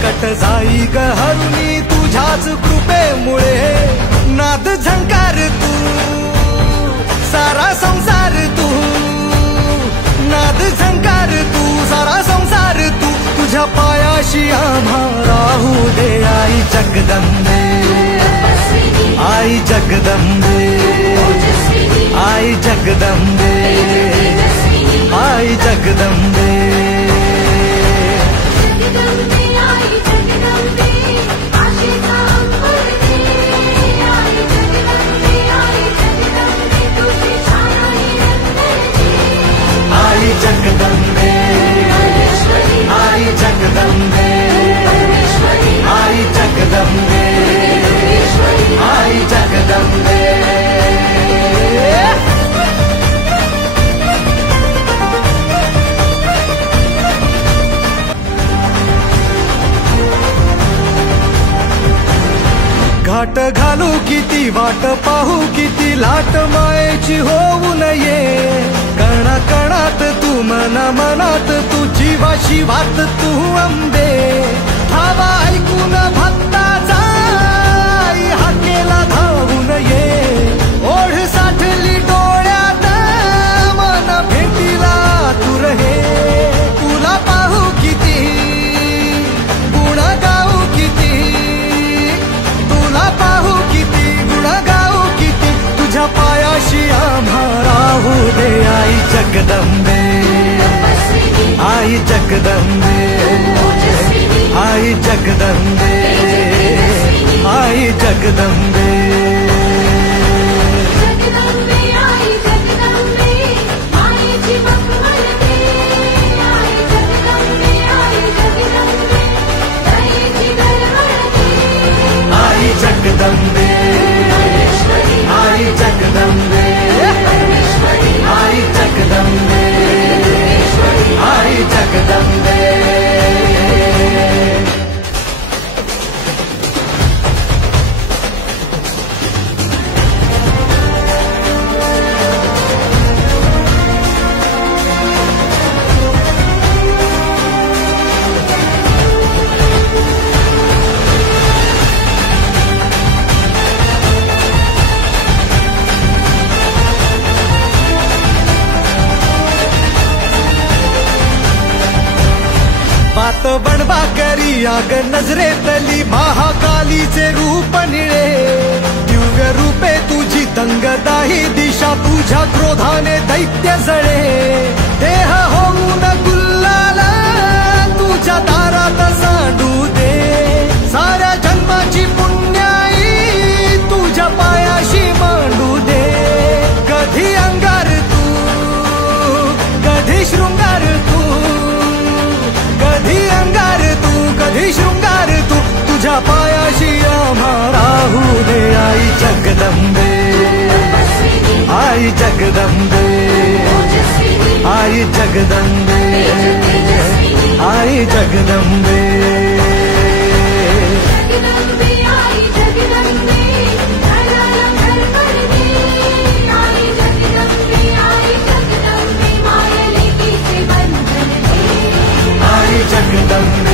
संकट जाई ग हरुनी तुझ्याच कृपेमुळे नाद झंकार तू सारा संसार तू नाद झंकार तू सारा संसार तू तुझ्या पायाशी आम्हा राहू दे आई जगदंबे आई जगदंबे आई जगदंबे आई जगदंबे आई जगदंबे आई जगदंबे आई जगदंबे आई जगदंबे घाट घालू किती वाट पाहू किती लाट मायेची होऊ नये कणा कणात तू मना मनात तू जीवा शिवात तू अंबे धावा ऐकून भक्ताचा हाकेला धावू नये ओढ साठली डोळ्यात मन भेटीला तू रहे तुला पाहू किती गुण गाऊ किती तुला पाहू किती गुण गाऊ किती तुझ्या पायाशी आम्हा राहू दे आई जगदंबे आई जगदंबे आई जगदंबे आई जगदंबे आई जगदंबे आई जगदंबे आई जगदंबे आई जगदंबे बात बनवा करी आग नजरेतली महाकालीचे रूप निळे दिव्य रूपे तुझी तंगदाही दिशा तुझ्या क्रोधाने दैत्य जळे देह होऊन गुल्लाला तुझ्या दारात सांडू दे साऱ्या जन्माची पुण्याई तुझ्या पायाशी मांडू दे कधी अंगार तू कधी शृंगार तू कधी अंगार तू कधी शृंगार तू तुझ्या पायाशी आम्हा राहू दे आई जगदंबे आई जगदंबे आई जगदंबे आई जगदंबे आई जगदंबे